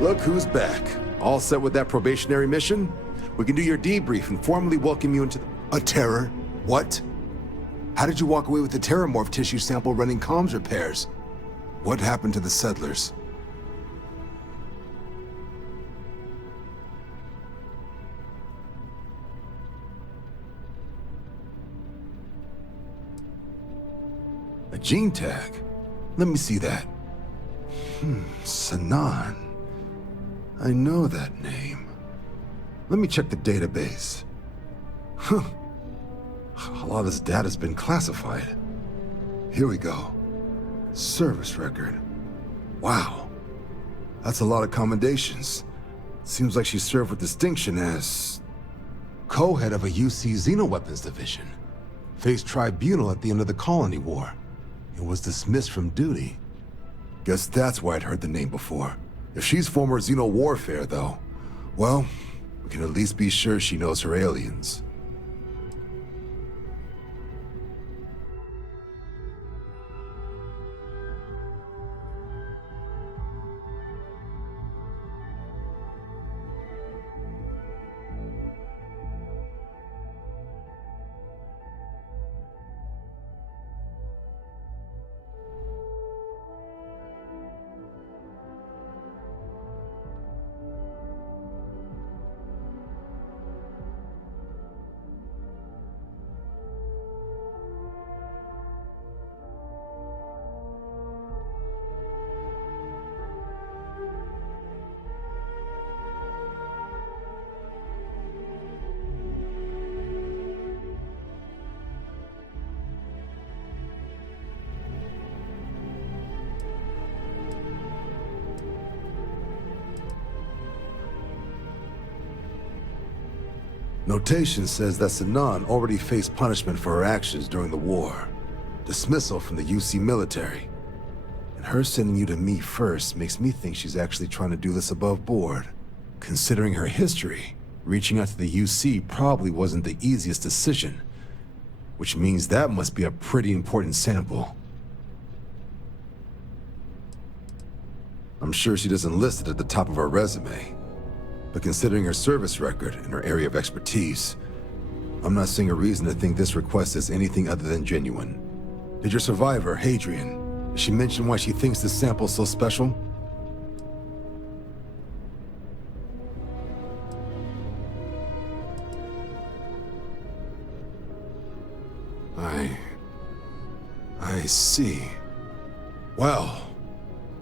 Look who's back. All set with that probationary mission? We can do your debrief and formally welcome you into A terror? What? How did you walk away with the terramorph tissue sample running comms repairs? What happened to the settlers? A gene tag? Let me see that. Sanan. I know that name. Let me check the database. Huh. A lot of this data's been classified. Here we go. Service record. Wow. That's a lot of commendations. Seems like she served with distinction as co-head of a UC Xenoweapons division. Faced tribunal at the end of the Colony War. And was dismissed from duty. Guess that's why I'd heard the name before. If she's former Xeno warfare, though, well, we can at least be sure she knows her aliens. Notation says that Sanan already faced punishment for her actions during the war. Dismissal from the UC military. And her sending you to me first makes me think she's actually trying to do this above board. Considering her history, reaching out to the UC probably wasn't the easiest decision. Which means that must be a pretty important sample. I'm sure she doesn't list it at the top of her resume. But considering her service record and her area of expertise, I'm not seeing a reason to think this request is anything other than genuine. Did your survivor, Hadrian, did she mention why she thinks this sample's so special? I see. Well,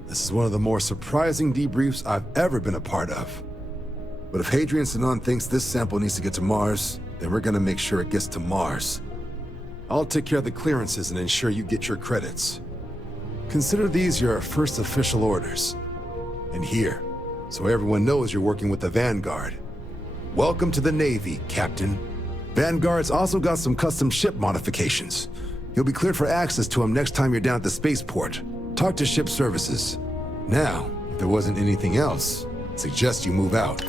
this is one of the more surprising debriefs I've ever been a part of. But if Hadrian Sanan thinks this sample needs to get to Mars, then we're gonna make sure it gets to Mars. I'll take care of the clearances and ensure you get your credits. Consider these your first official orders. And here, so everyone knows you're working with the Vanguard. Welcome to the Navy, Captain. Vanguard's also got some custom ship modifications. You'll be cleared for access to them next time you're down at the spaceport. Talk to ship services. Now, if there wasn't anything else, I'd suggest you move out.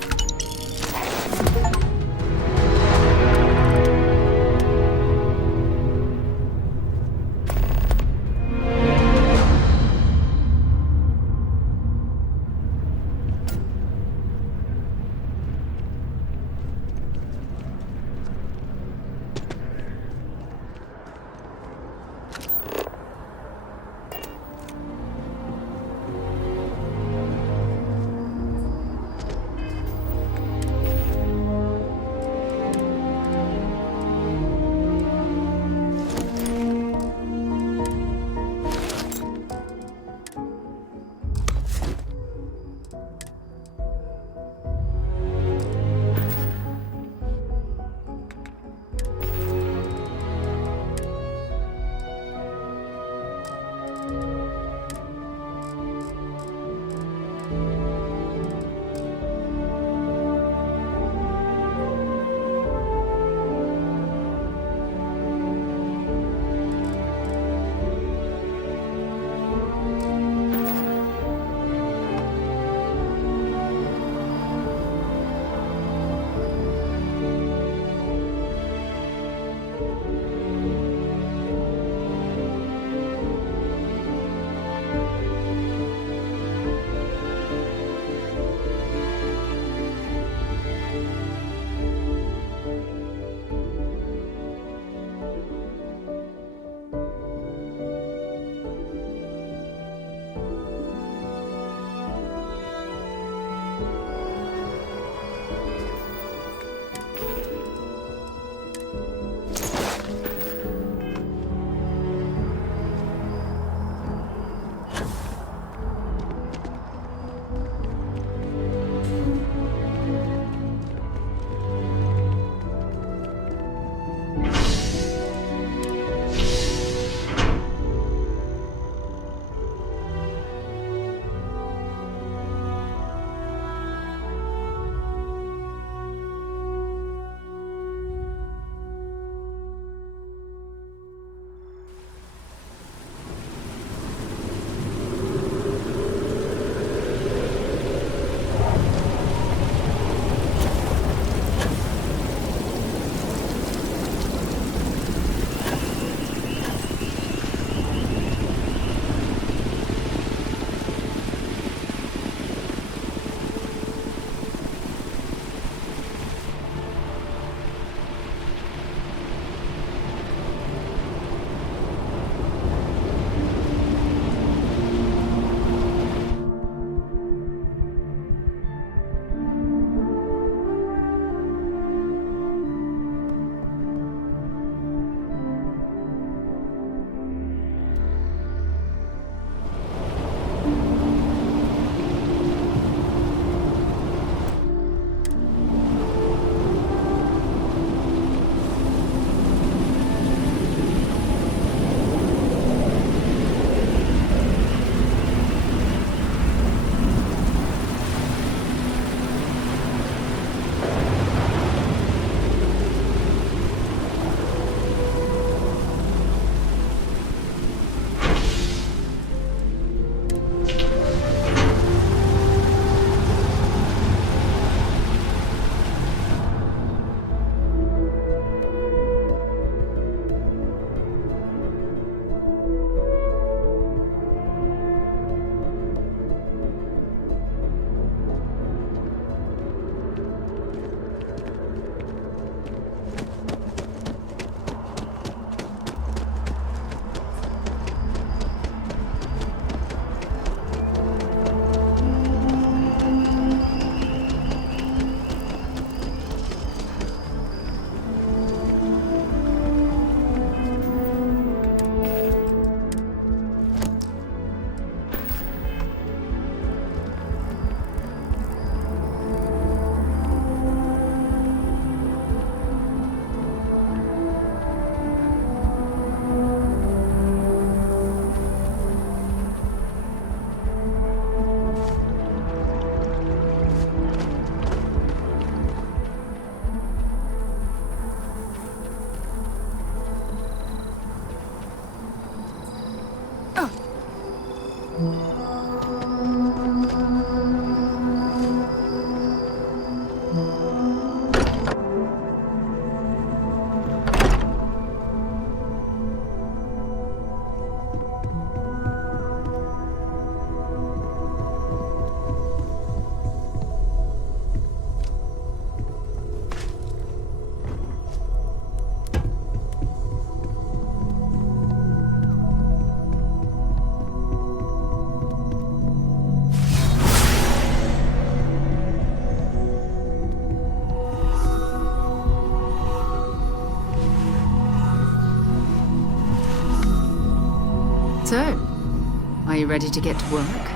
ready to get to work?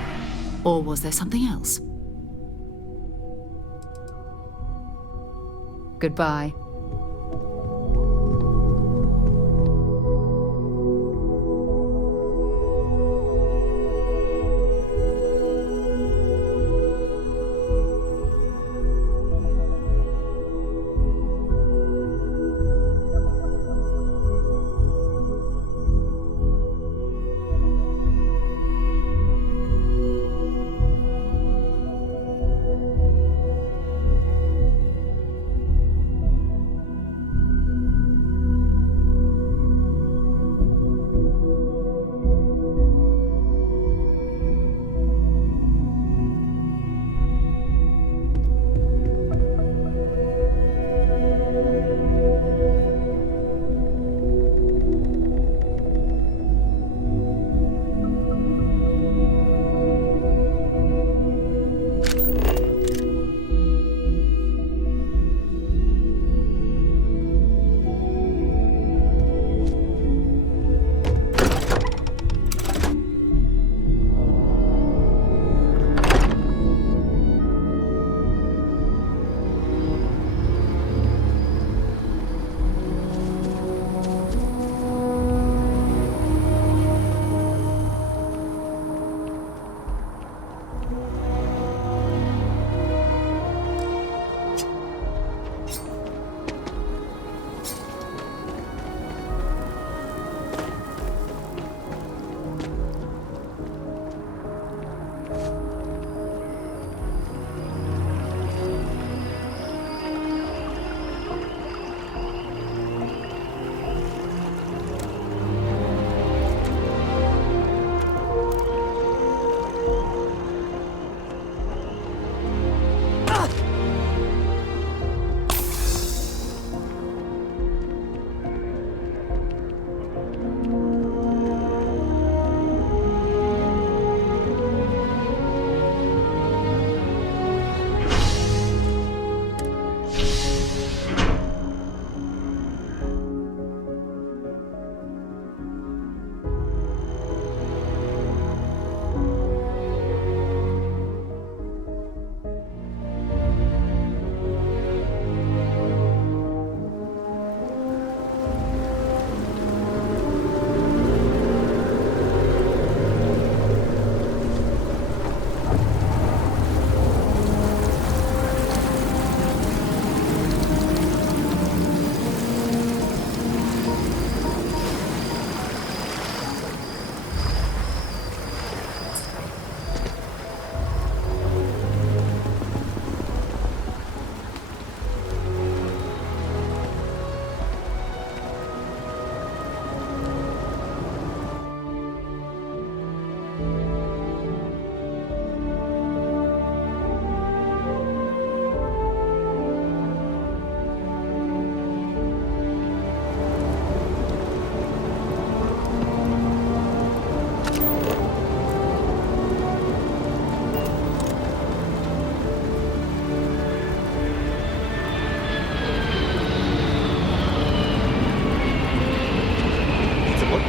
Or was there something else? Goodbye.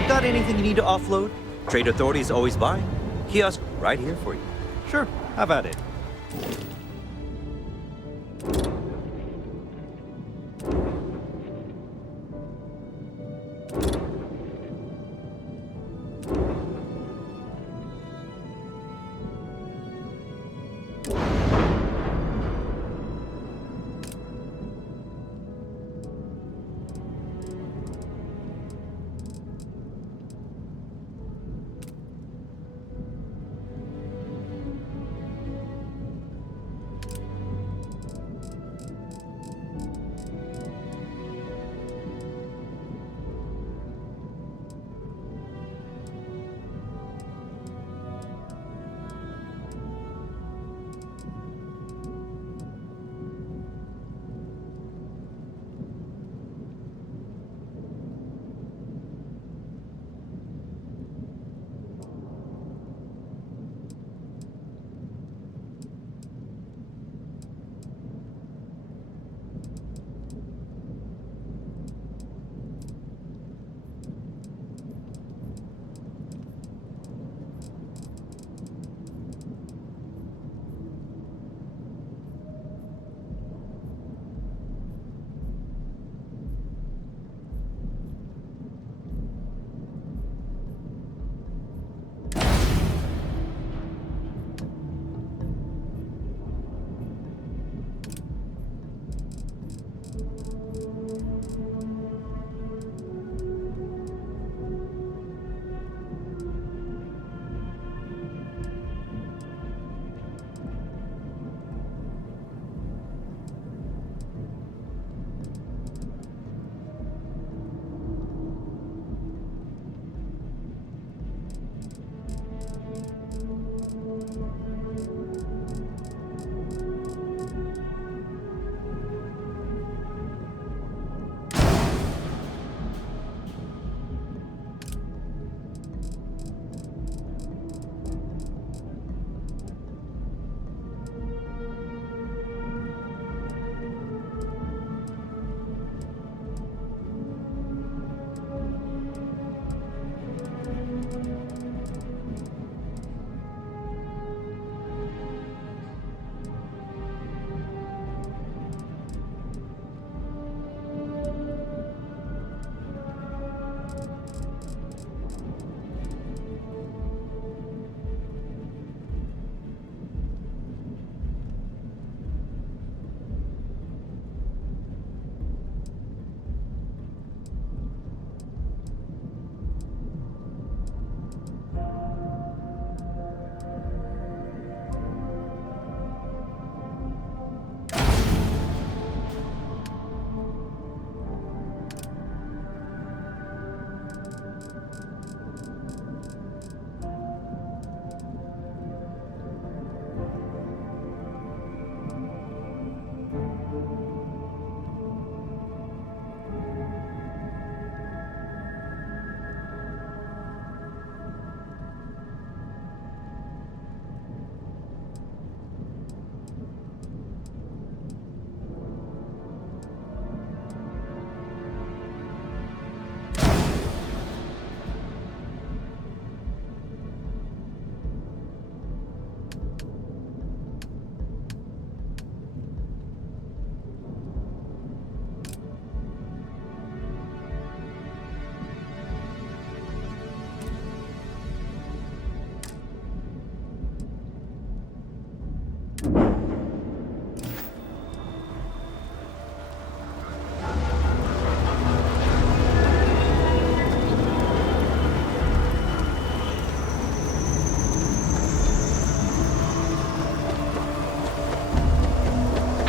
Got anything you need to offload? Trade Authority is always buying. Kiosk right here for you. Sure, have at it.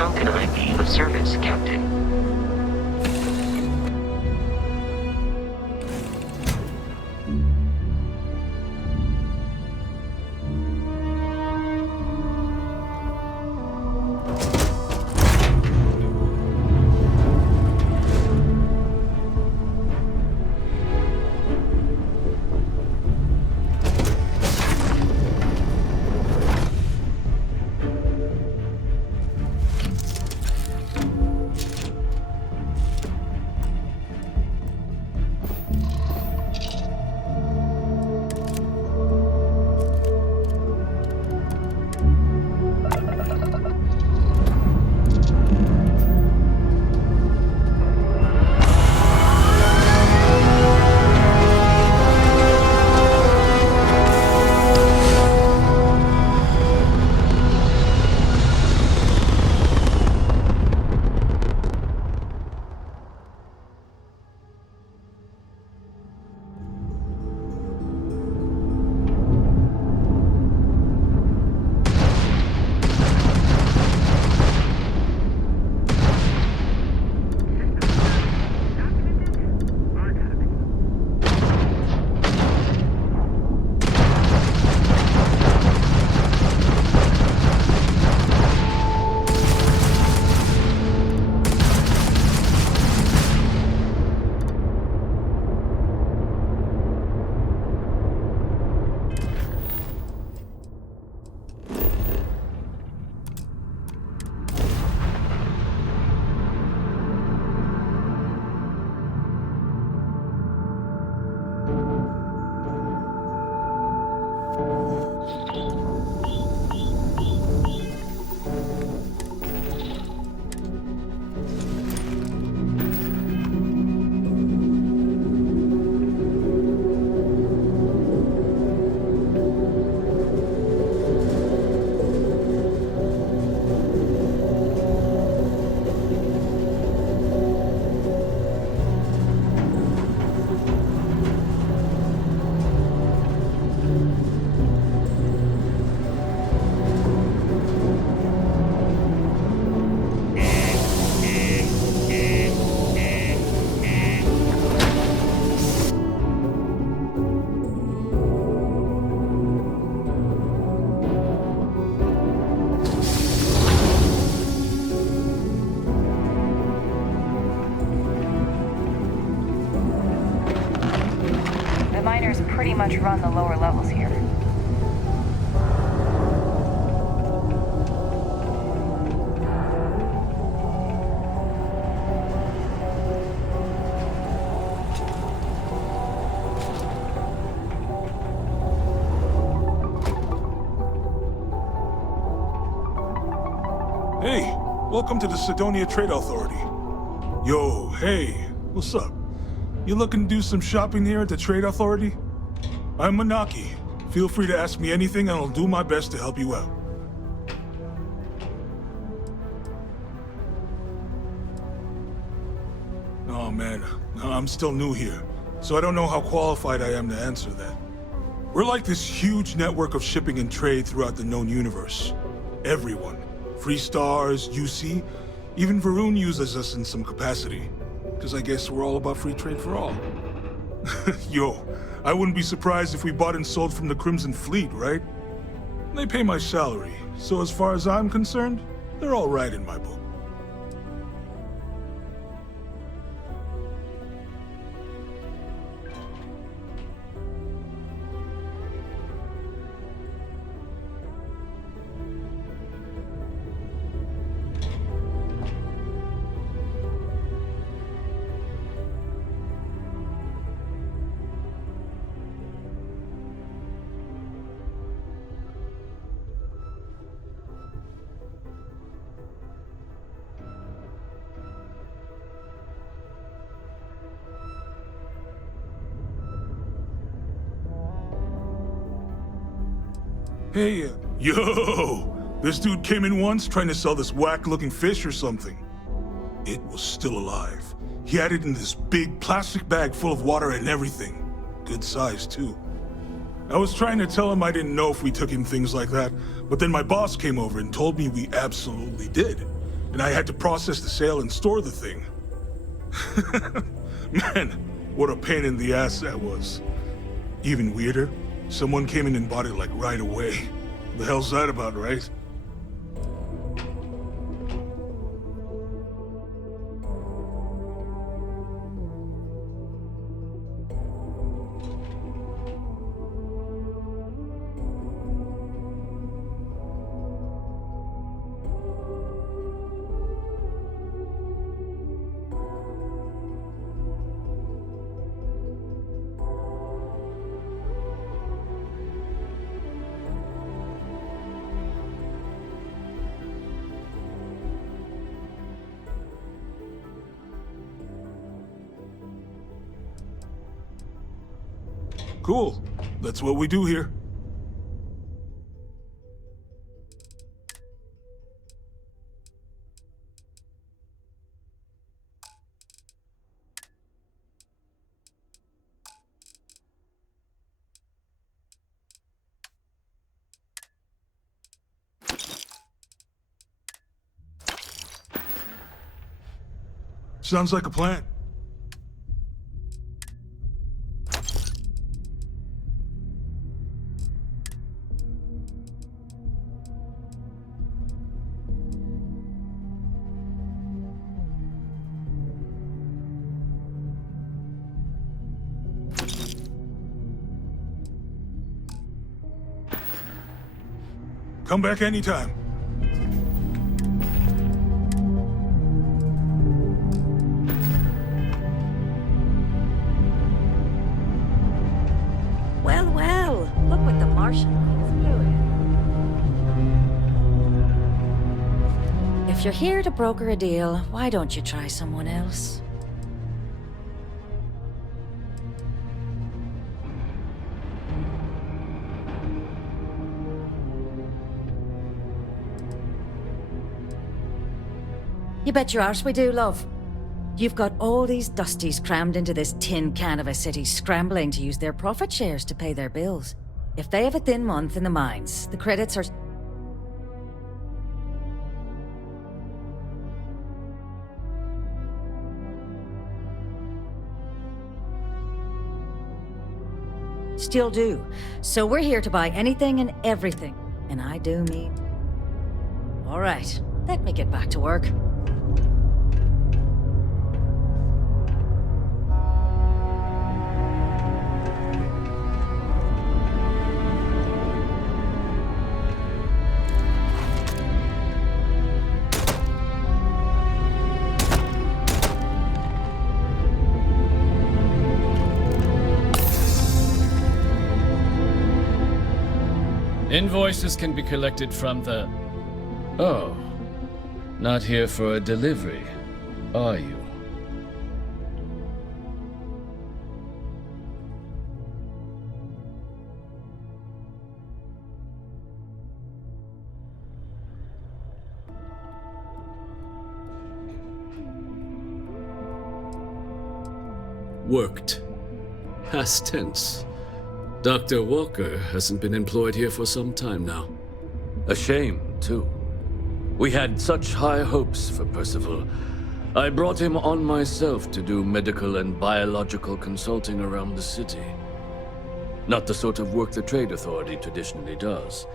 How can I be of service, Captain? Pretty much run the lower levels here. Hey, welcome to the Sidonia Trade Authority. Yo, hey, what's up? You looking to do some shopping here at the Trade Authority? I'm Manaki. Feel free to ask me anything and I'll do my best to help you out. Oh man, I'm still new here, so I don't know how qualified I am to answer that. We're like this huge network of shipping and trade throughout the known universe. Everyone. Free Stars, UC, even Varun uses us in some capacity. Because I guess we're all about free trade for all. Yo, I wouldn't be surprised if we bought and sold from the Crimson Fleet, right? They pay my salary, so as far as I'm concerned, they're all right in my book. Hey, yo! This dude came in once trying to sell this whack-looking fish or something. It was still alive. He had it in this big plastic bag full of water and everything. Good size, too. I was trying to tell him I didn't know if we took in things like that, but then my boss came over and told me we absolutely did. and I had to process the sale and store the thing. Man, what a pain in the ass that was. Even weirder, someone came in and bought it like right away. The hell's that about, right? Cool. That's what we do here. Sounds like a plan. Come back anytime. Well, well, look what the Martian is doing. If you're here to broker a deal, why don't you try someone else? You bet your arse we do, love. You've got all these dusties crammed into this tin can of a city, scrambling to use their profit shares to pay their bills. If they have a thin month in the mines, the credits are... still do. So we're here to buy anything and everything. And I do mean... All right, let me get back to work. Invoices can be collected from the... Oh. Not here for a delivery, are you? Worked. Past tense. Dr. Walker hasn't been employed here for some time now. A shame, too. We had such high hopes for Percival. I brought him on myself to do medical and biological consulting around the city. Not the sort of work the Trade Authority traditionally does.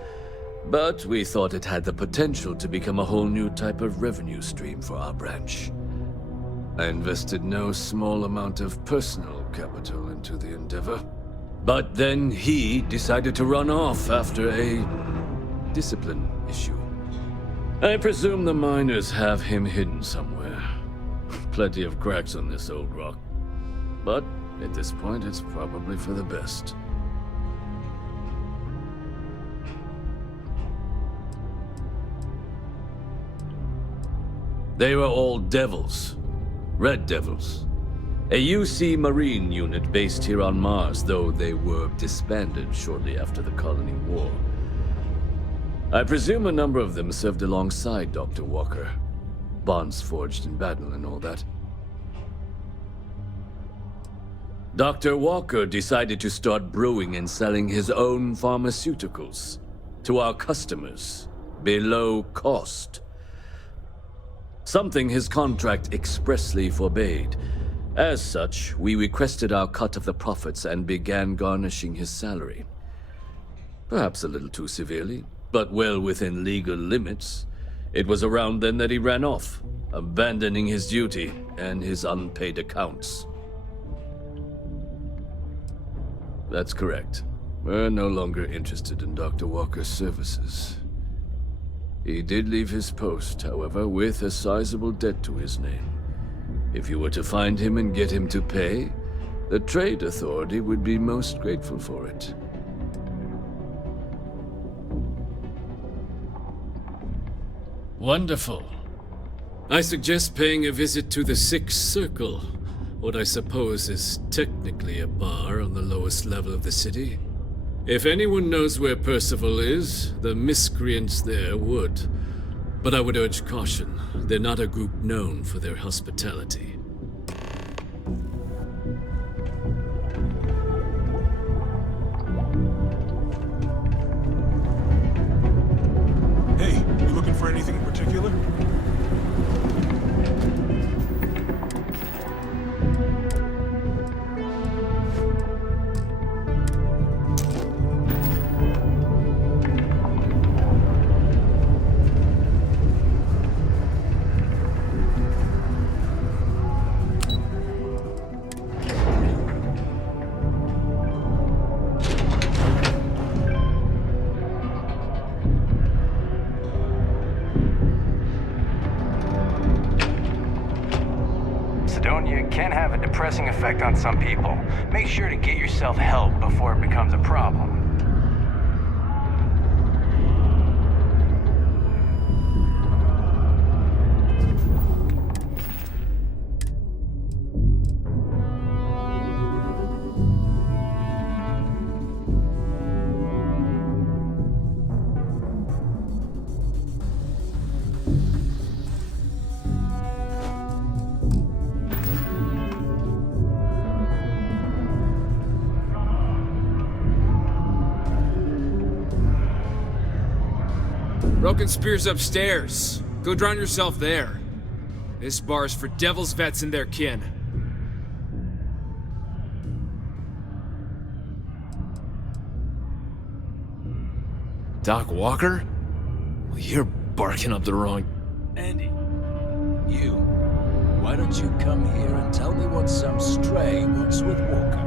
But we thought it had the potential to become a whole new type of revenue stream for our branch. I invested no small amount of personal capital into the endeavor. But then he decided to run off after a discipline issue. I presume the miners have him hidden somewhere. Plenty of cracks on this old rock. But at this point, it's probably for the best. They were all devils. Red Devils. A UC Marine unit based here on Mars, though they were disbanded shortly after the Colony War. I presume a number of them served alongside Dr. Walker. Bonds forged in battle and all that. Dr. Walker decided to start brewing and selling his own pharmaceuticals to our customers, below cost. something his contract expressly forbade. As such, we requested our cut of the profits and began garnishing his salary. Perhaps a little too severely, but well within legal limits. It was around then that he ran off, abandoning his duty and his unpaid accounts. That's correct. We're no longer interested in Dr. Walker's services. He did leave his post, however, with a sizable debt to his name. If you were to find him and get him to pay, the Trade Authority would be most grateful for it. Wonderful. I suggest paying a visit to the Sixth Circle, what I suppose is technically a bar on the lowest level of the city. If anyone knows where Percival is, the miscreants there would. But I would urge caution. They're not a group known for their hospitality. Hey, you looking for anything in particular? Can have a depressing effect on some people. Make sure to get yourself help before it becomes a problem. Broken Spear's upstairs. Go drown yourself there. This bar's for Devil's vets and their kin. Doc Walker? Well, you're barking up the wrong... Andy, you. Why don't you come here and tell me what some stray wants with Walker?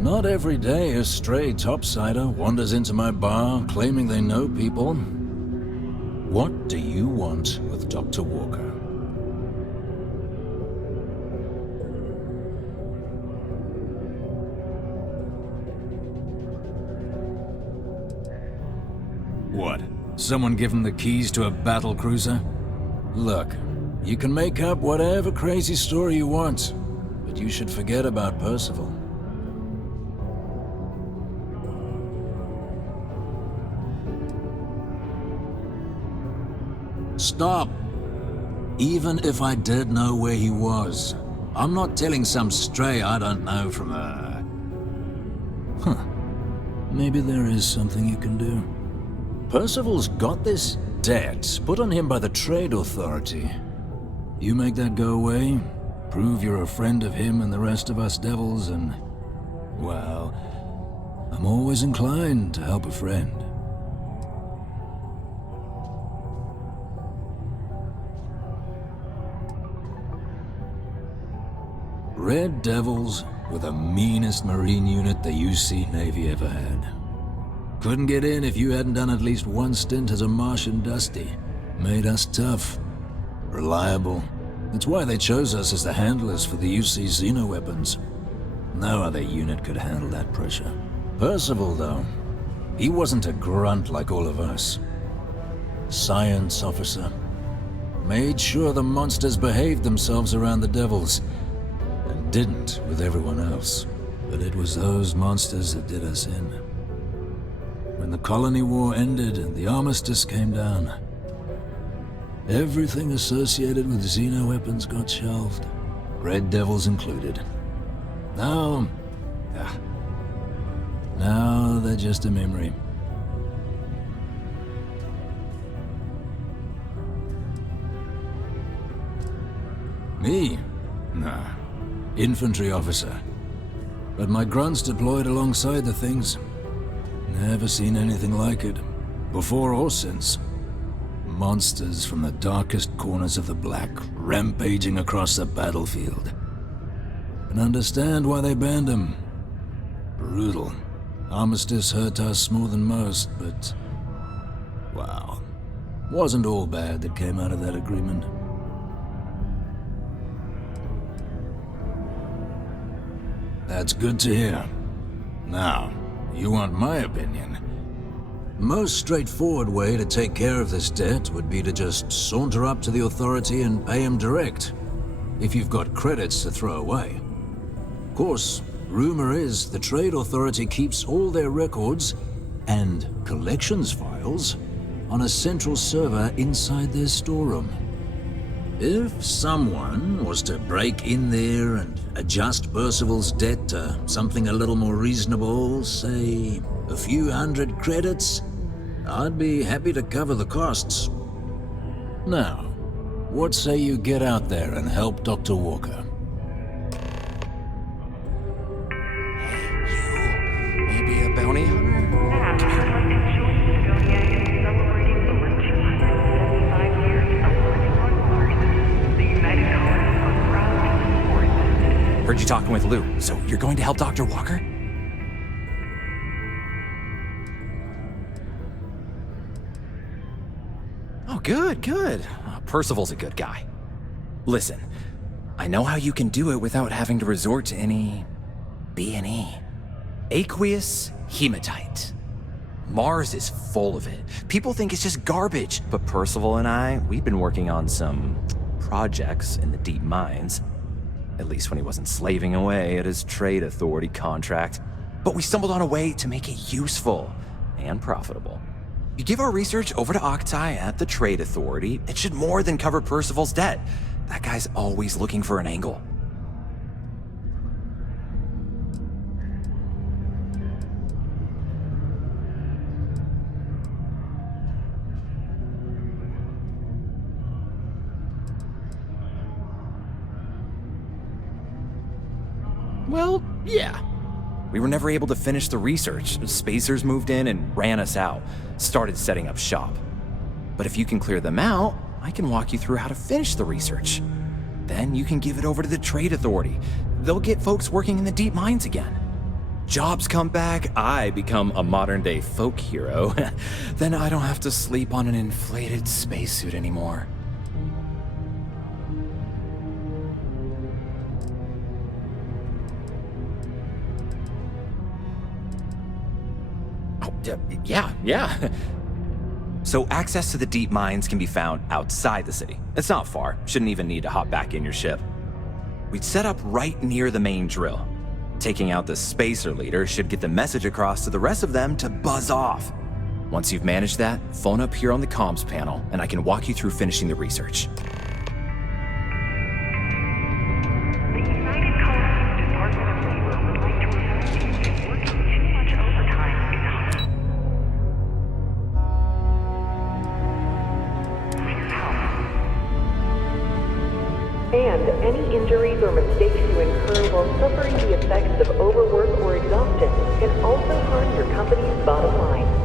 Not every day a stray topsider wanders into my bar claiming they know people. What do you want with Dr. Walker? What? Someone give him the keys to a battle cruiser? Look, you can make up whatever crazy story you want, but you should forget about Percival. Stop! Even if I did know where he was, I'm not telling some stray I don't know from a... Huh. Maybe there is something you can do. Percival's got this debt put on him by the Trade Authority. You make that go away, prove you're a friend of him and the rest of us devils, and... well, I'm always inclined to help a friend. Red Devils were the meanest Marine unit the UC Navy ever had. Couldn't get in if you hadn't done at least one stint as a Martian Dusty. Made us tough, reliable. That's why they chose us as the handlers for the UC Xeno-weapons. No other unit could handle that pressure. Percival, though, he wasn't a grunt like all of us. Science officer. Made sure the monsters behaved themselves around the Devils, and didn't with everyone else. But it was those monsters that did us in. When the colony war ended and the armistice came down, everything associated with Xeno-weapons got shelved, Red Devils included. Now they're just a memory. Me? Nah. Infantry officer. But my grunts deployed alongside the things. Never seen anything like it, before or since. Monsters from the darkest corners of the Black, rampaging across the battlefield. Can understand why they banned them. Brutal. Armistice hurt us more than most, but... wow. Wasn't all bad that came out of that agreement. That's good to hear. Now, you want my opinion? Most straightforward way to take care of this debt would be to just saunter up to the authority and pay him direct, if you've got credits to throw away. Of course, rumor is the Trade Authority keeps all their records and collections files on a central server inside their storeroom. If someone was to break in there and adjust Percival's debt to something a little more reasonable, say a few hundred credits, I'd be happy to cover the costs. Now, what say you get out there and help Dr. Walker? Maybe a bounty hunter? Heard you talking with Lou, so you're going to help Dr. Walker? Oh, good. Percival's a good guy. Listen, I know how you can do it without having to resort to any... B&E. Aqueous hematite. Mars is full of it. People think it's just garbage, but Percival and I, we've been working on some projects in the deep mines. At least when he wasn't slaving away at his Trade Authority contract. But we stumbled on a way to make it useful and profitable. You give our research over to Octai at the Trade Authority, it should more than cover Percival's debt. That guy's always looking for an angle. Well, yeah. We were never able to finish the research. Spacers moved in and ran us out. Started setting up shop. But if you can clear them out, I can walk you through how to finish the research. Then you can give it over to the Trade Authority. They'll get folks working in the deep mines again. Jobs come back, I become a modern-day folk hero. Then I don't have to sleep on an inflated spacesuit anymore. Yeah. So access to the deep mines can be found outside the city. It's not far, shouldn't even need to hop back in your ship. We'd set up right near the main drill. Taking out the spacer leader should get the message across to the rest of them to buzz off. Once you've managed that, phone up here on the comms panel, and I can walk you through finishing the research. And any injuries or mistakes you incur while suffering the effects of overwork or exhaustion can also harm your company's bottom line.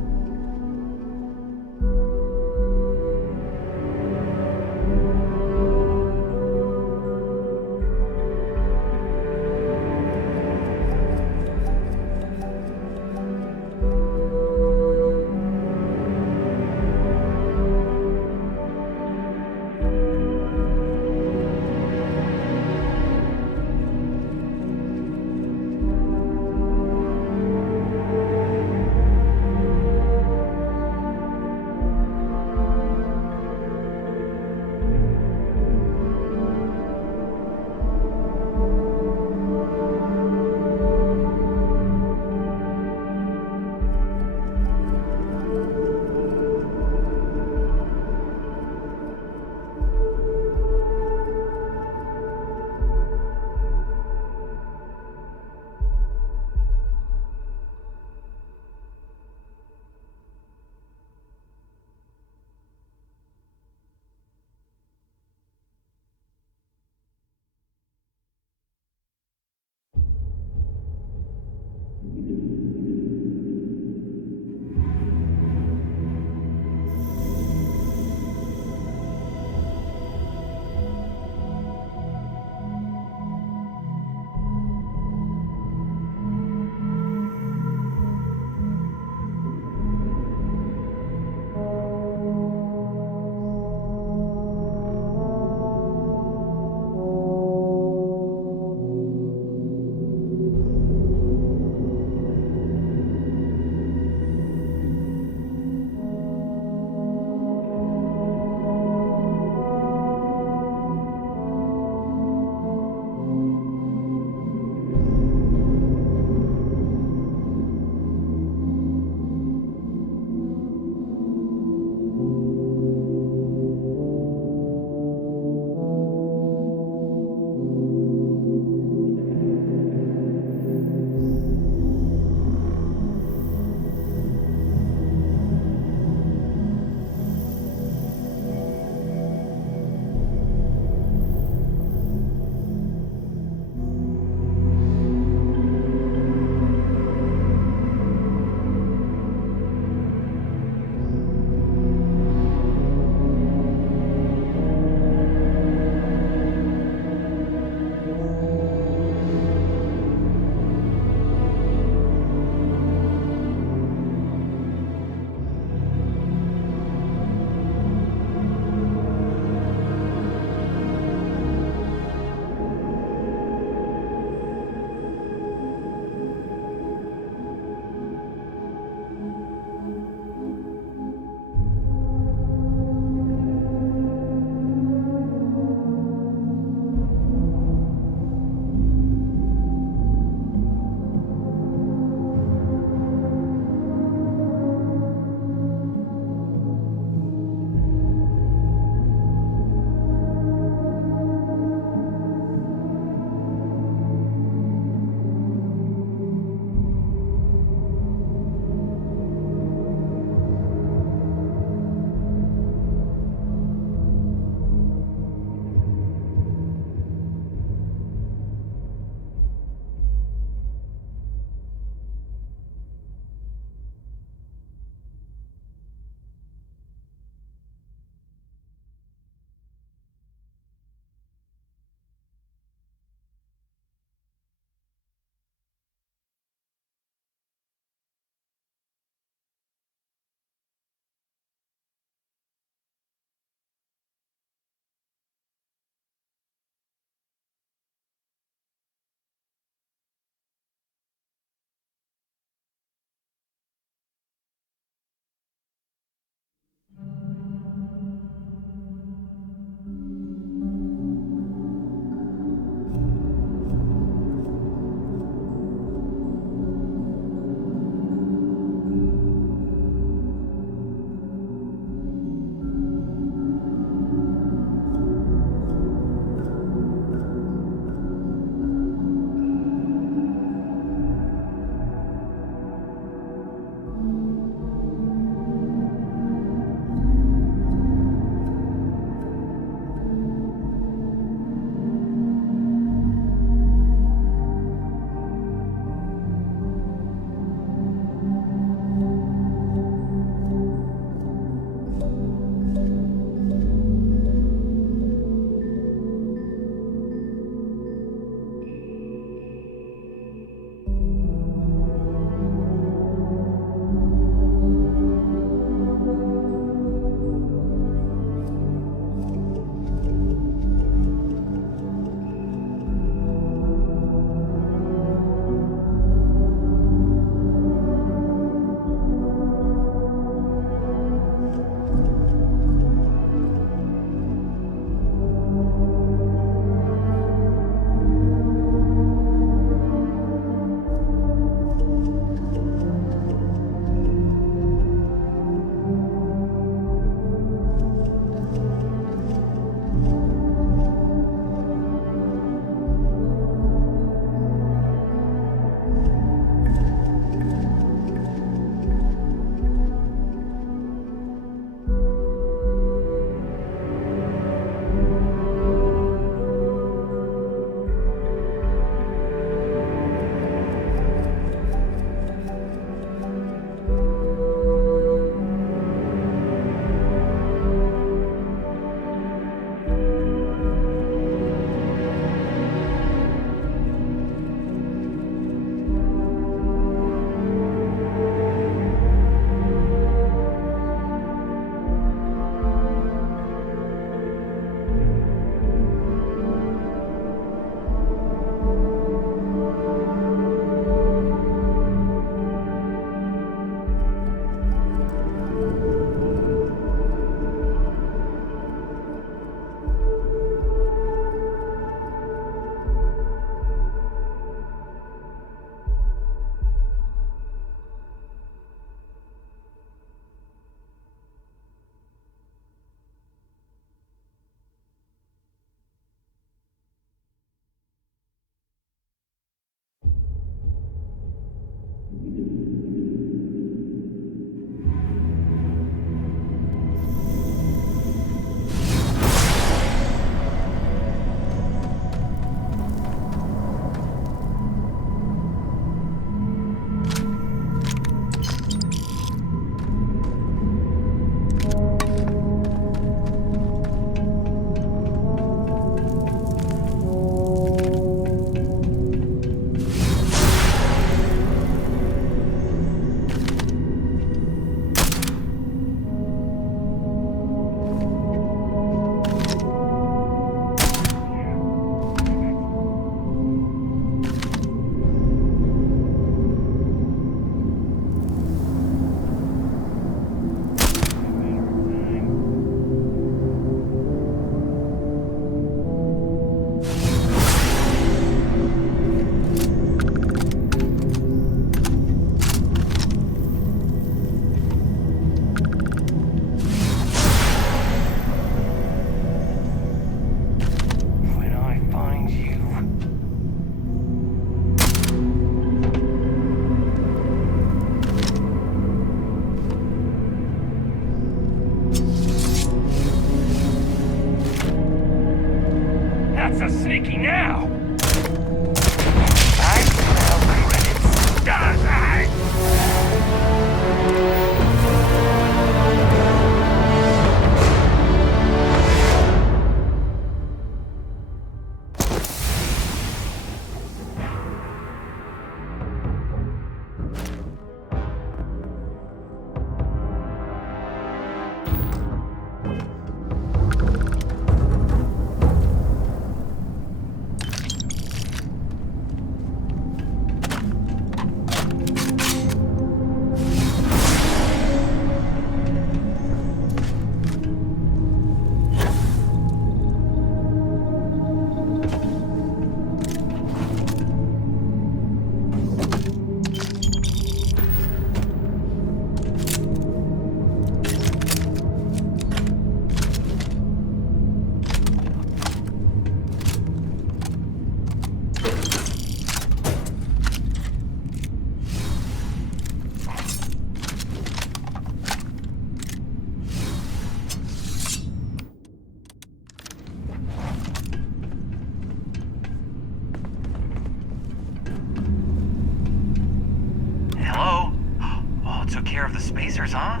Huh?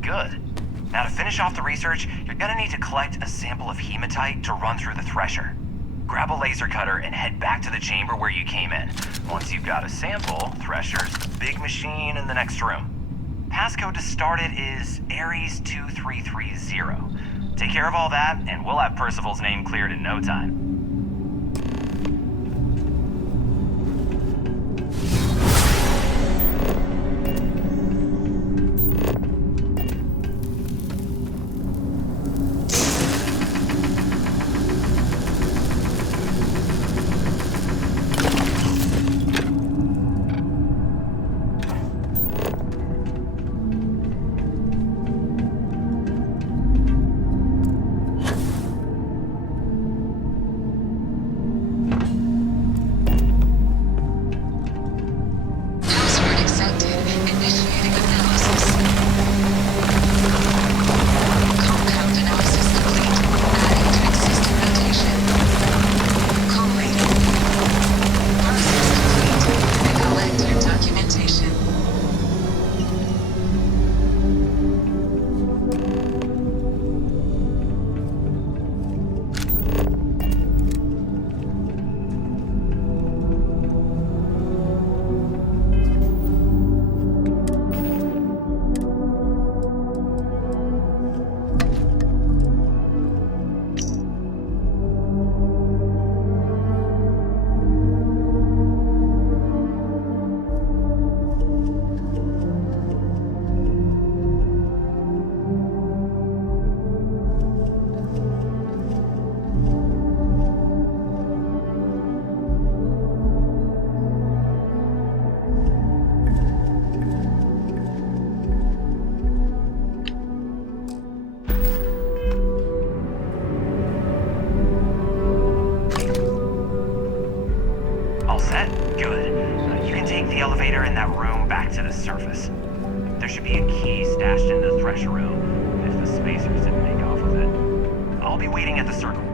Good. Now to finish off the research, you're gonna need to collect a sample of hematite to run through the thresher. Grab a laser cutter and head back to the chamber where you came in. Once you've got a sample, thresher's the big machine in the next room. Passcode to start it is Ares 2330. Take care of all that, and we'll have Percival's name cleared in no time. to the surface. There should be a key stashed in the thresher room if the spacers didn't make off with it. I'll be waiting at the circle.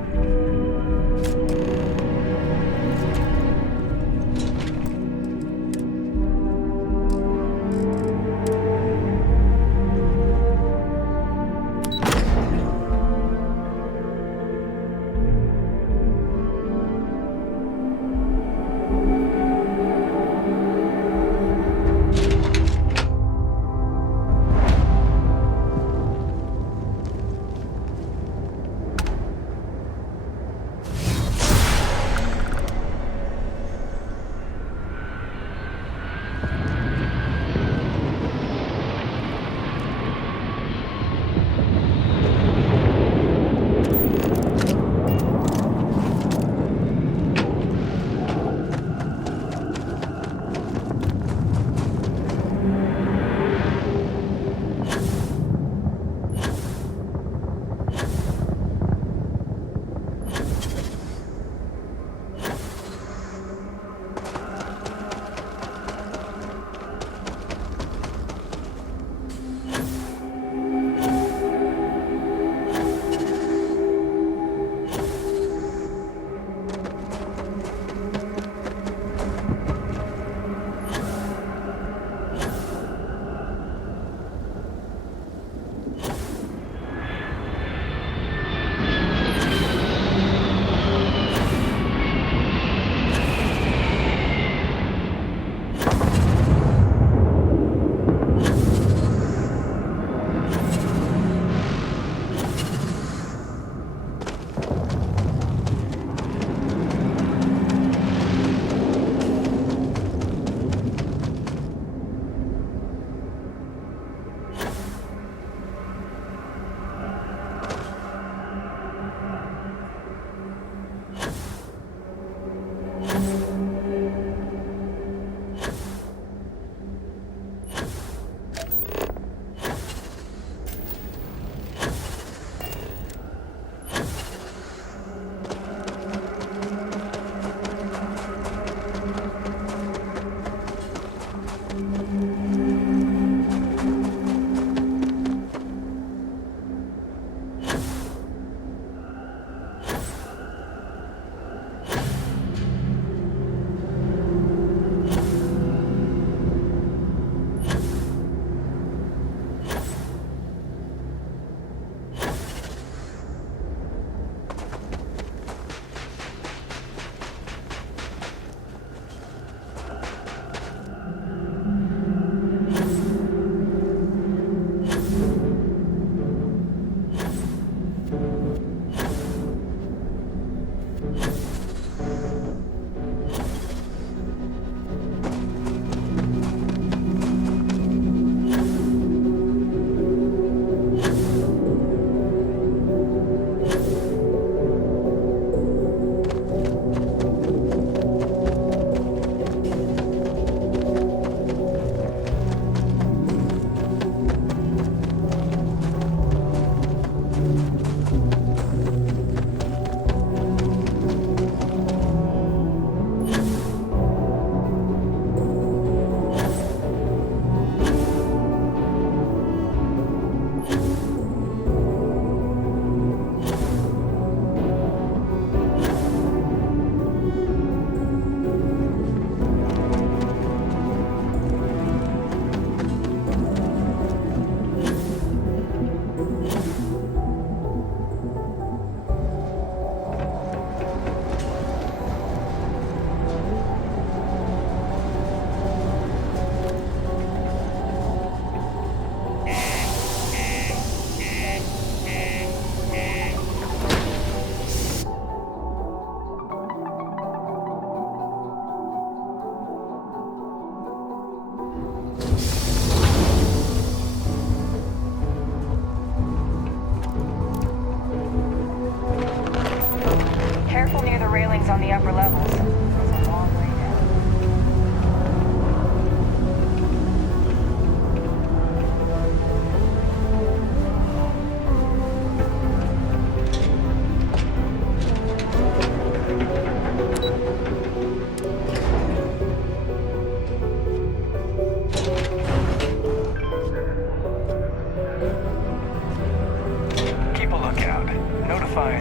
on the upper levels. It's a long way down.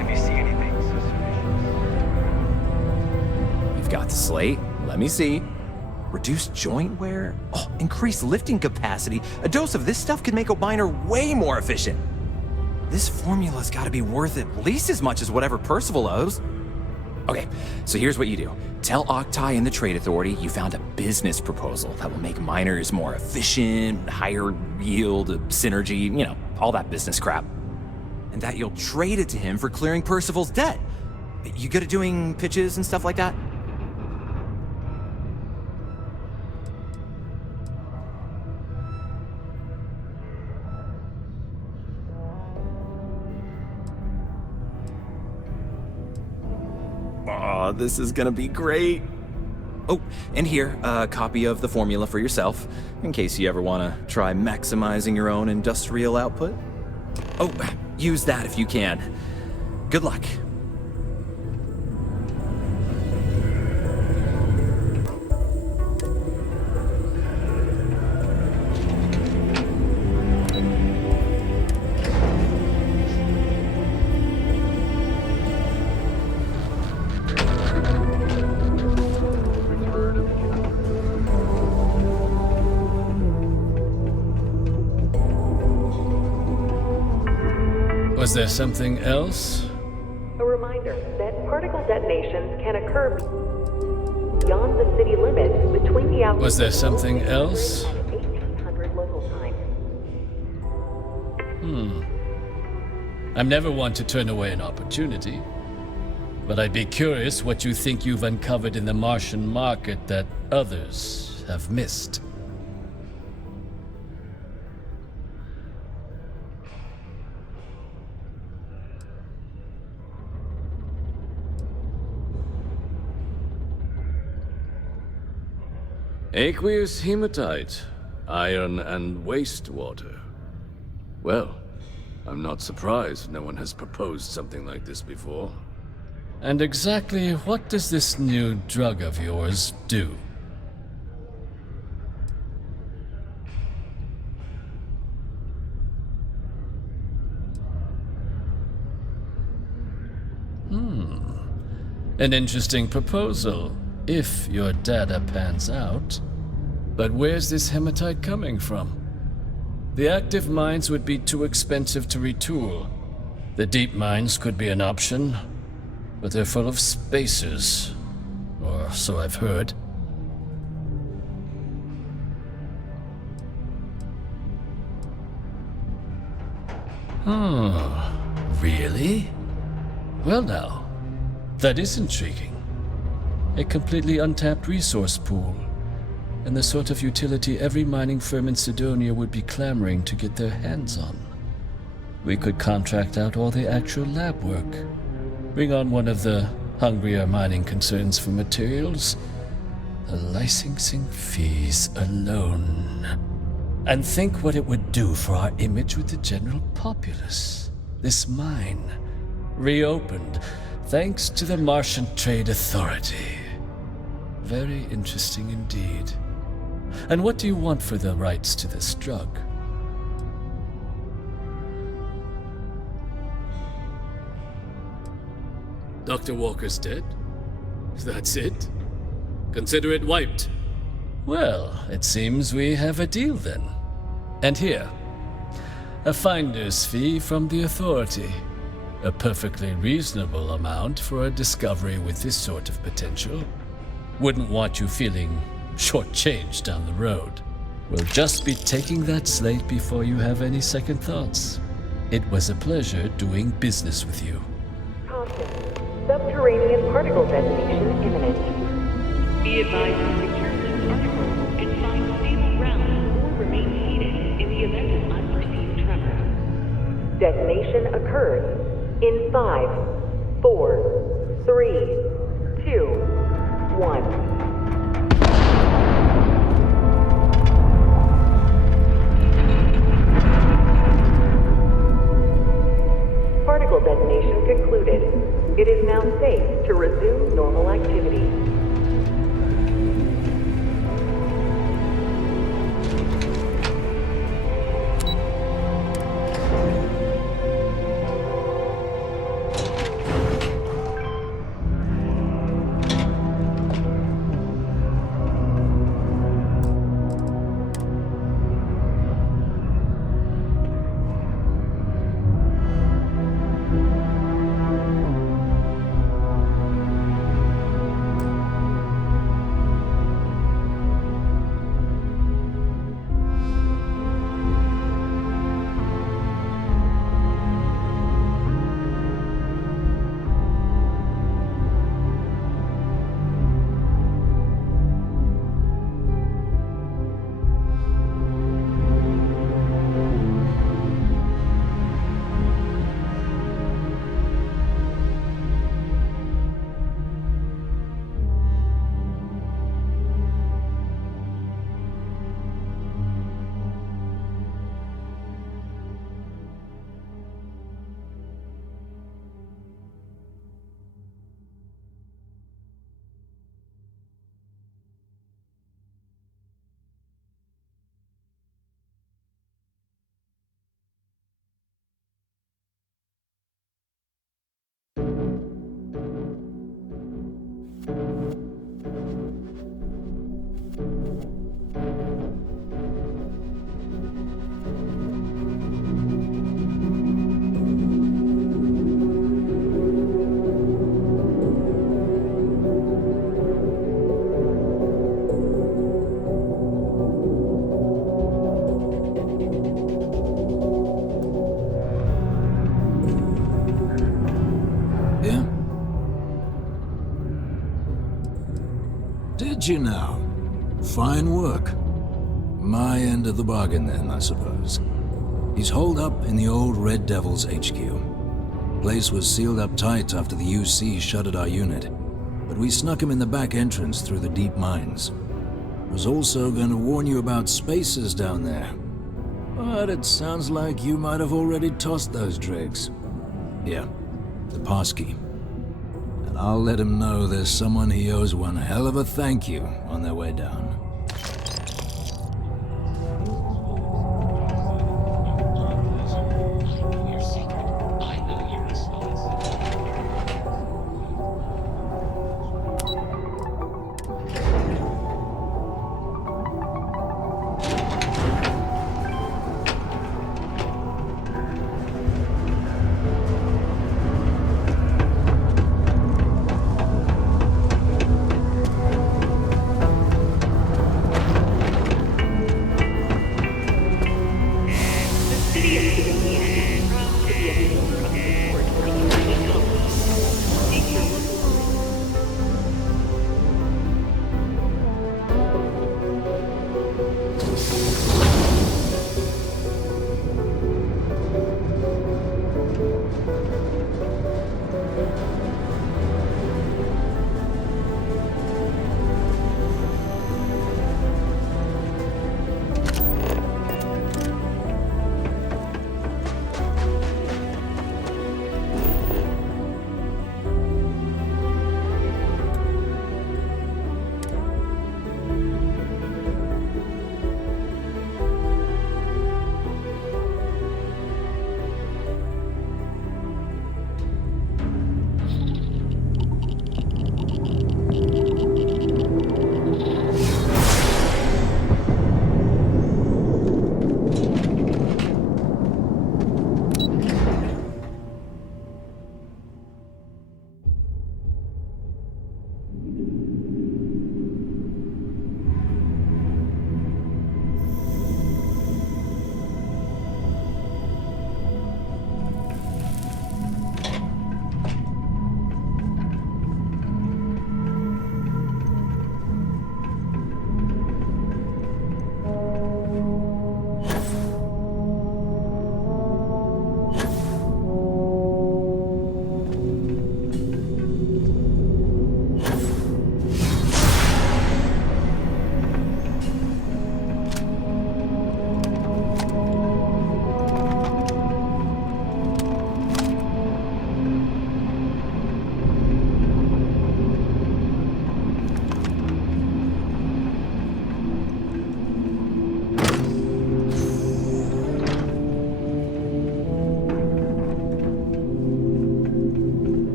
if you see anything suspicious. You've got the slate. Let me see. Reduced joint wear? Oh, increased lifting capacity. A dose of this stuff could make a miner way more efficient. This formula's gotta be worth at least as much as whatever Percival owes. Okay, so here's what you do. Tell Octai and the Trade Authority you found a business proposal that will make miners more efficient, higher yield, synergy, you know, all that business crap. And that you'll trade it to him for clearing Percival's debt. You good at doing pitches and stuff like that? Oh, this is gonna be great. Oh, and here, a copy of the formula for yourself, in case you ever want to try maximizing your own industrial output. Oh, use that if you can. Good luck. Was there something else? A reminder that particle detonations can occur beyond the city limits between the hours. Was there something else? 1800 local time. I'm never one to turn away an opportunity. But I'd be curious what you think you've uncovered in the Martian market that others have missed. Aqueous hematite, iron and wastewater. Well, I'm not surprised no one has proposed something like this before. And exactly what does this new drug of yours do? An interesting proposal, if your data pans out. But where's this hematite coming from? The active mines would be too expensive to retool. The deep mines could be an option, but they're full of spacers, or so I've heard. Oh, really? Well now, that is intriguing. A completely untapped resource pool, and the sort of utility every mining firm in Sidonia would be clamoring to get their hands on. We could contract out all the actual lab work, bring on one of the hungrier mining concerns for materials, the licensing fees alone. And think what it would do for our image with the general populace. This mine, reopened, thanks to the Martian Trade Authority. Very interesting indeed. And what do you want for the rights to this drug? Dr. Walker's dead? That's it? Consider it wiped. Well, it seems we have a deal then. And here, a finder's fee from the Authority. A perfectly reasonable amount for a discovery with this sort of potential. Wouldn't want you feeling shortchanged down the road. We'll just be taking that slate before you have any second thoughts. It was a pleasure doing business with you. Caution. Subterranean particle detonation imminent. Be advised to secure this particle and find stable ground or remain seated in the event of unperceived tremor. Detonation occurs in 5, 4, 3, 2, 1. Particle detonation concluded. It is now safe to resume normal activity. Yeah? Did you now? Fine work. My end of the bargain then, I suppose. He's holed up in the old Red Devil's HQ. Place was sealed up tight after the UC shuttered our unit, but we snuck him in the back entrance through the deep mines. Was also going to warn you about spacers down there, but it sounds like you might have already tossed those dregs. Here, the passkey. And I'll let him know there's someone he owes one hell of a thank you on their way down.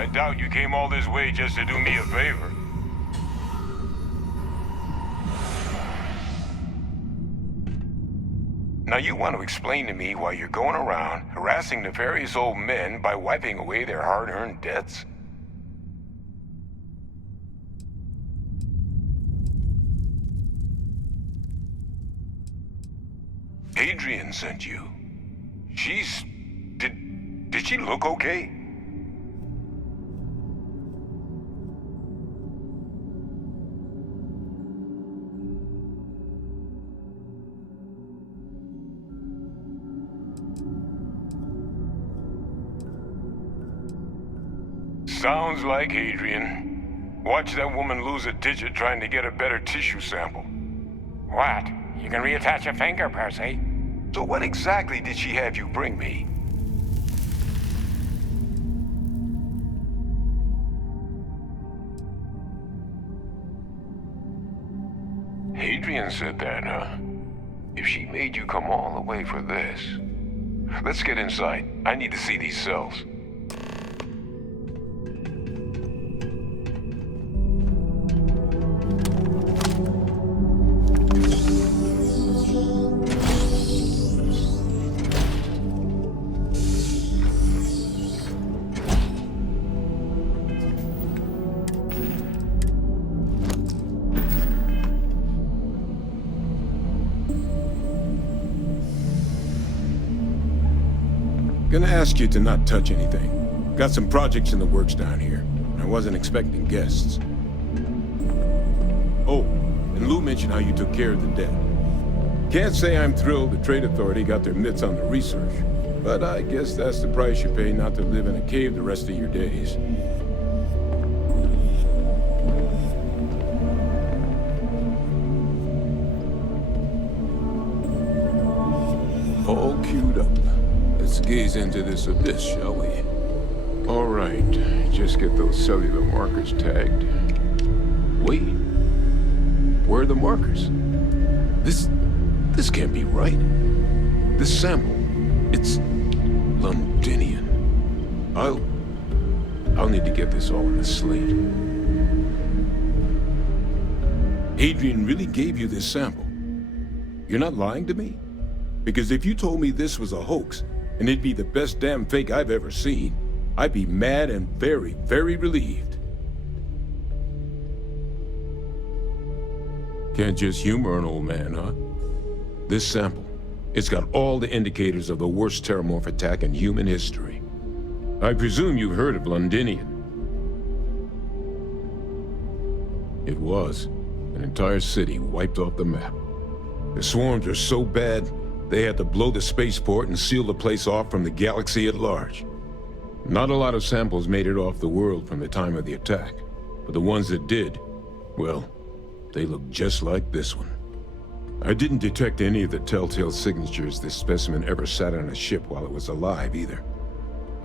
I doubt you came all this way just to do me a favor. Now you want to explain to me why you're going around harassing nefarious old men by wiping away their hard-earned debts? Adrian sent you. Did she look okay? Sounds like Adrian. Watch that woman lose a digit trying to get a better tissue sample. What? You can reattach a finger, Percy. So what exactly did she have you bring me? Adrian said that, huh? If she made you come all the way for this... Let's get inside. I need to see these cells. Gonna ask you to not touch anything. Got some projects in the works down here. I wasn't expecting guests. Oh, and Lou mentioned how you took care of the debt. Can't say I'm thrilled the Trade Authority got their mitts on the research, but I guess that's the price you pay not to live in a cave the rest of your days. All queued up. Let's gaze into this abyss, shall we? All right, just get those cellular markers tagged. Wait. Where are the markers? This can't be right. This sample, it's Londinian. I'll need to get this all on a slate. Adrian really gave you this sample. You're not lying to me? Because if you told me this was a hoax, and it'd be the best damn fake I've ever seen, I'd be mad and very, very relieved. Can't just humor an old man, huh? This sample, it's got all the indicators of the worst terramorph attack in human history. I presume you've heard of Londinian. It was an entire city wiped off the map. The swarms are so bad, they had to blow the spaceport and seal the place off from the galaxy at large. Not a lot of samples made it off the world from the time of the attack, but the ones that did, well, they look just like this one. I didn't detect any of the telltale signatures this specimen ever sat on a ship while it was alive, either.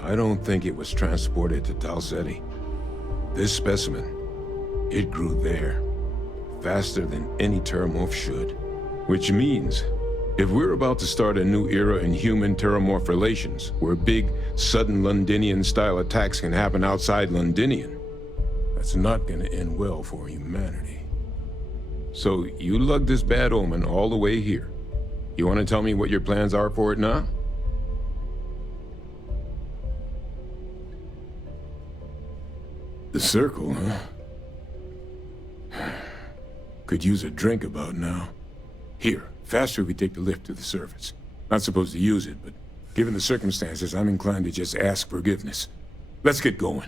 I don't think it was transported to Talsetti. This specimen, it grew there, faster than any terramorph should. Which means, if we're about to start a new era in human-terramorph relations, where big, sudden Londinian-style attacks can happen outside Londinian, that's not gonna end well for humanity. So, you lugged this bad omen all the way here. You want to tell me what your plans are for it now? The circle, huh? Could use a drink about now. Here, faster we take the lift to the surface. Not supposed to use it, but given the circumstances, I'm inclined to just ask forgiveness. Let's get going.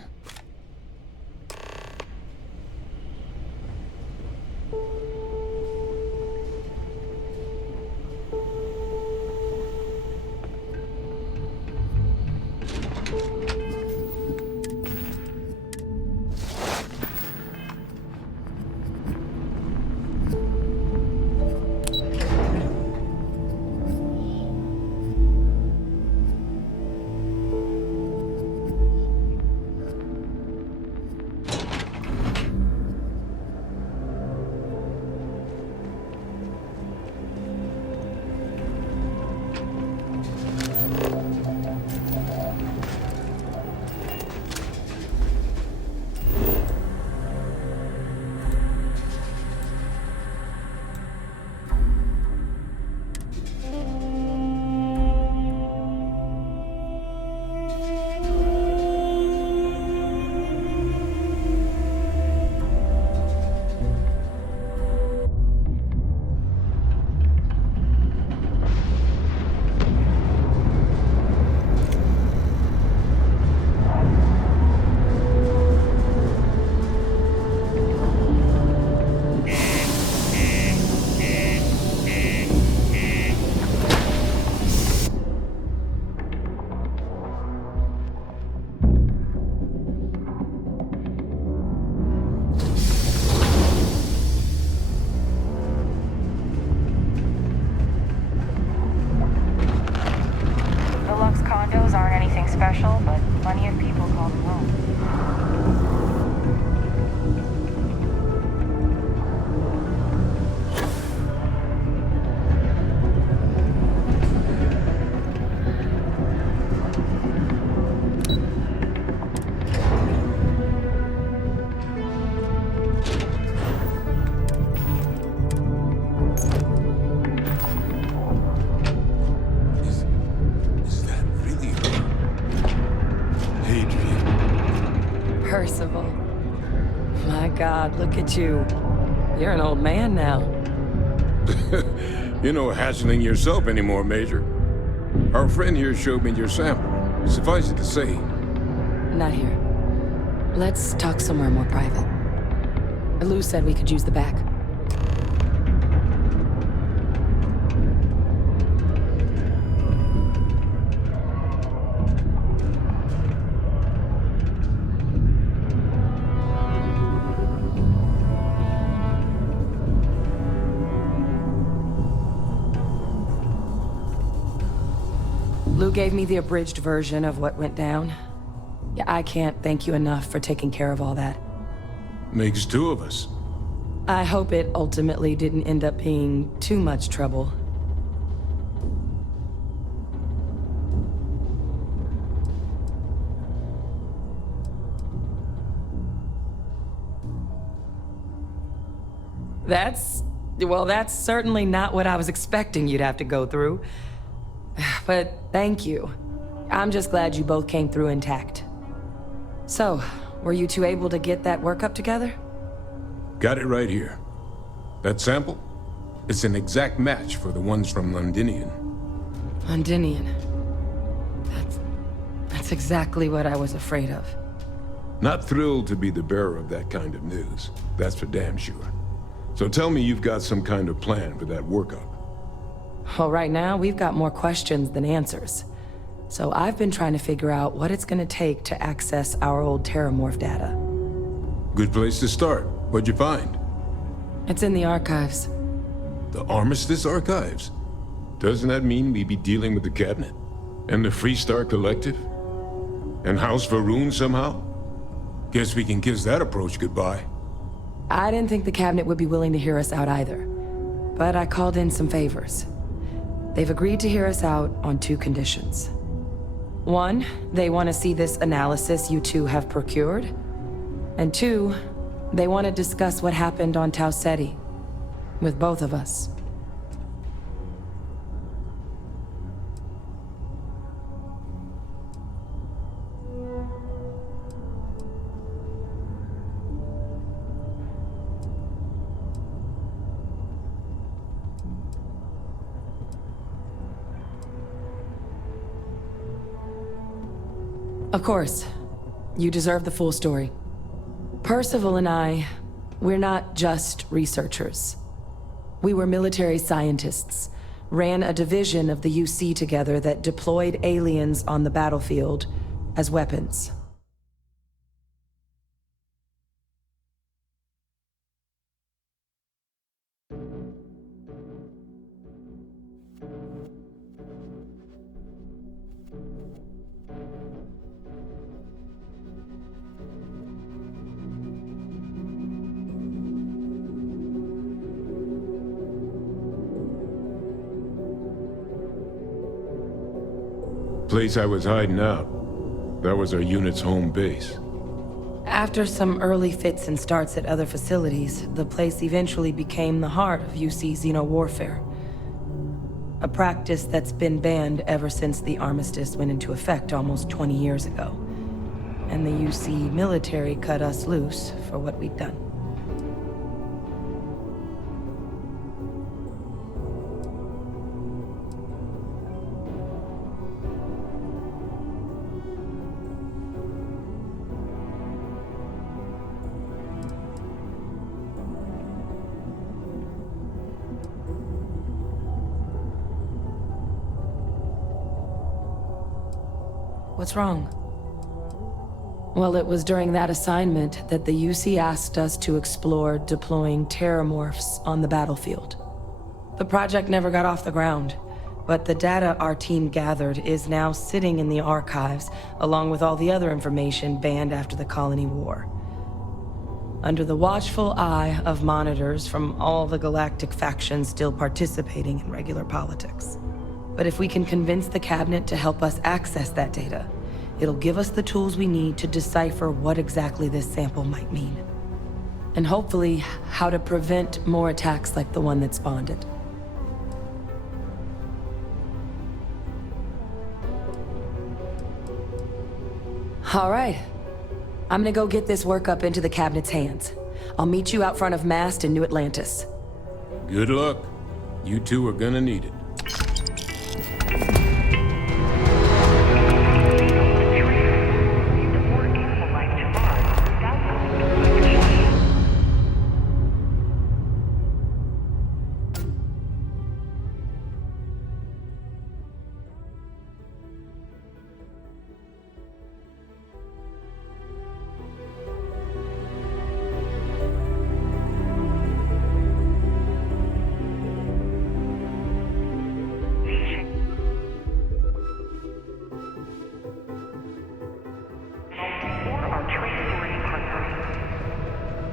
My God, look at you. You're an old man now. You're no hatchling yourself anymore, Major. Our friend here showed me your sample. Suffice it to say. Not here. Let's talk somewhere more private. Lou said we could use the back. Lou gave me the abridged version of what went down. Yeah, I can't thank you enough for taking care of all that. Makes two of us. I hope it ultimately didn't end up being too much trouble. That's certainly not what I was expecting you'd have to go through. But thank you. I'm just glad you both came through intact. So, were you two able to get that workup together? Got it right here. That sample? It's an exact match for the ones from Londinian. Londinian. That's exactly what I was afraid of. Not thrilled to be the bearer of that kind of news. That's for damn sure. So tell me you've got some kind of plan for that workup. Well, right now, we've got more questions than answers. So I've been trying to figure out what it's gonna take to access our old Terramorph data. Good place to start. What'd you find? It's in the archives. The Armistice Archives? Doesn't that mean we'd be dealing with the Cabinet? And the Freestar Collective? And House Varun somehow? Guess we can kiss that approach goodbye. I didn't think the Cabinet would be willing to hear us out either. But I called in some favors. They've agreed to hear us out on two conditions. One, they want to see this analysis you two have procured. And two, they want to discuss what happened on Tau Ceti. With both of us. Of course. You deserve the full story. Percival and I, we're not just researchers. We were military scientists, ran a division of the UC together that deployed aliens on the battlefield as weapons. Place I was hiding out. That was our unit's home base. After some early fits and starts at other facilities, the place eventually became the heart of UC xeno-warfare. A practice that's been banned ever since the armistice went into effect almost 20 years ago. And the UC military cut us loose for what we'd done. What's wrong? Well, it was during that assignment that the UC asked us to explore deploying terramorphs on the battlefield. The project never got off the ground, but the data our team gathered is now sitting in the archives, along with all the other information banned after the Colony War. Under the watchful eye of monitors from all the galactic factions still participating in regular politics. But if we can convince the Cabinet to help us access that data, it'll give us the tools we need to decipher what exactly this sample might mean. And hopefully, how to prevent more attacks like the one that spawned it. All right. I'm gonna go get this work up into the cabinet's hands. I'll meet you out front of Mast in New Atlantis. Good luck. You two are gonna need it.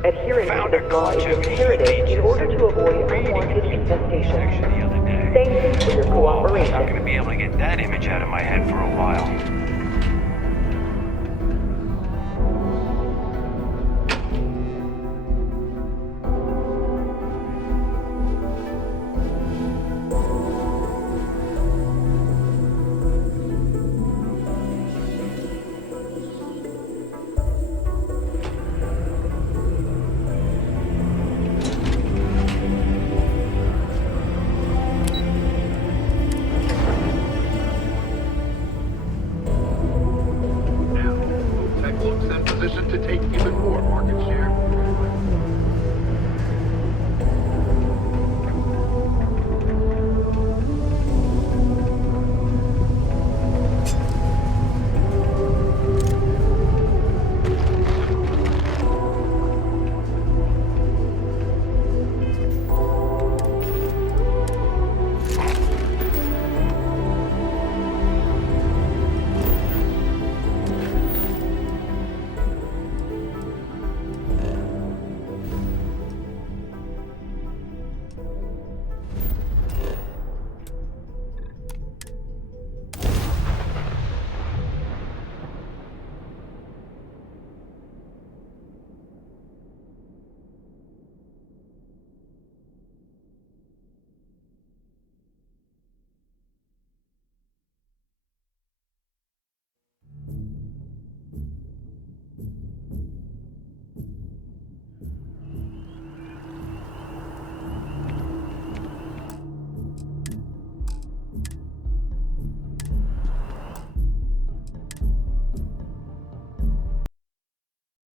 Adherence to this law is imperative in order to avoid unwanted infestation. Thank you for your cooperation. I'm not going to be able to get that image out of my head for a while.